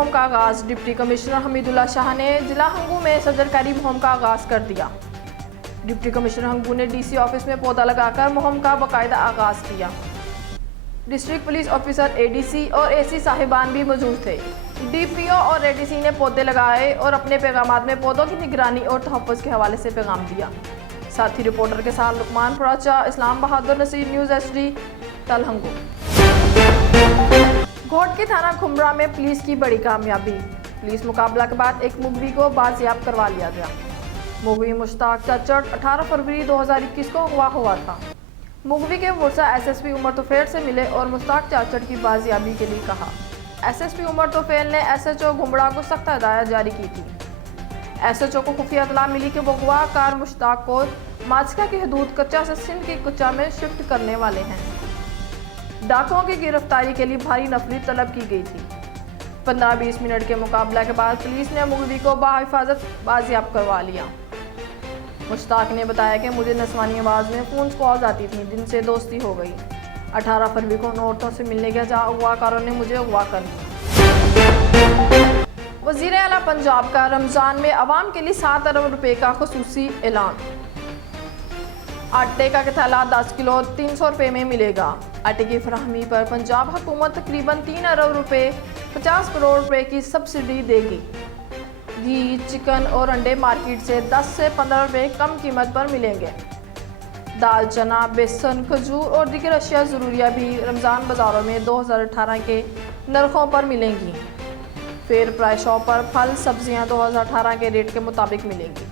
मुहिम का आगाज। डिप्टी कमिश्नर हमीदुल्लाह शाह ने जिला हंगू में सर्जरकारी मुहिम का आगाज कर दिया। डिप्टी कमिश्नर हंगू ने डीसी ऑफिस में पौधा लगाकर मुहिम का बाकायदा आगाज किया। डिस्ट्रिक्ट पुलिस ऑफिसर, एडीसी और एसी साहिबान भी मौजूद थे। डीपीओ और एडीसी ने पौधे लगाए और अपने पैगामात में पौधों की निगरानी और तहफ़्फ़ुज़ के हवाले से पैगाम दिया। साथ ही रिपोर्टर के साथ लुकमान फराचा, इस्लाम बहादुर नसीर, न्यूज़ HD, तलहंगू। घोटकी थाना खुमरा में पुलिस की बड़ी कामयाबी। पुलिस मुकाबला के बाद एक मुगवी को बाजियाब करवा लिया गया। मुगवी मुश्ताक चचड़ 18 फरवरी 2021 को अगवा हुआ था। मुगवी के वर्षा एसएसपी उमर तोफेल से मिले और मुश्ताक चाचड़ की बाजियाबी के लिए कहा। एसएसपी उमर तोफेल ने एसएचओ घुमड़ा को सख्त हिदायत जारी की थी। एसएचओ को खुफिया इत्तला मिली कि वो अगवा कार मुश्ताक को माचका की हदूद कच्चा से सिंध की कुचा में शिफ्ट करने वाले हैं। डाकुओं की गिरफ्तारी के लिए भारी नफरी तलब की गई थी। 15-20 मिनट के मुकाबला के बाद पुलिस ने मुगवी को बाहिफाजत बाजियाब करवा लिया। मुश्ताक ने बताया कि मुझे नस्वानी आवाज़ में फ़ोन कॉल्स आती थी, जिनसे दोस्ती हो गई। 18 फरवरी को उन औरतों से मिलने गया जहाँ अगवाकारों ने मुझे अगवा कर लिया। वज़ीर आला पंजाब का रमज़ान में अवाम के लिए 7 अरब रुपए का खुसूसी ऐलान। आटे का थैला 10 किलो 300 रुपये में मिलेगा। आटे की फराहमी पर पंजाब हुकूमत तकरीबन 3 अरब रुपए 50 करोड़ रुपए की सब्सिडी देगी। घी, चिकन और अंडे मार्केट से 10 से 15 रुपये कम कीमत पर मिलेंगे। दाल, चना, बेसन, खजूर और दीगर अशिया ज़रूरिया भी रमज़ान बाज़ारों में 2018 के नरखों पर मिलेंगी। फेयर प्राइस शॉप पर फल सब्जियां 2018 के रेट के मुताबिक मिलेंगी।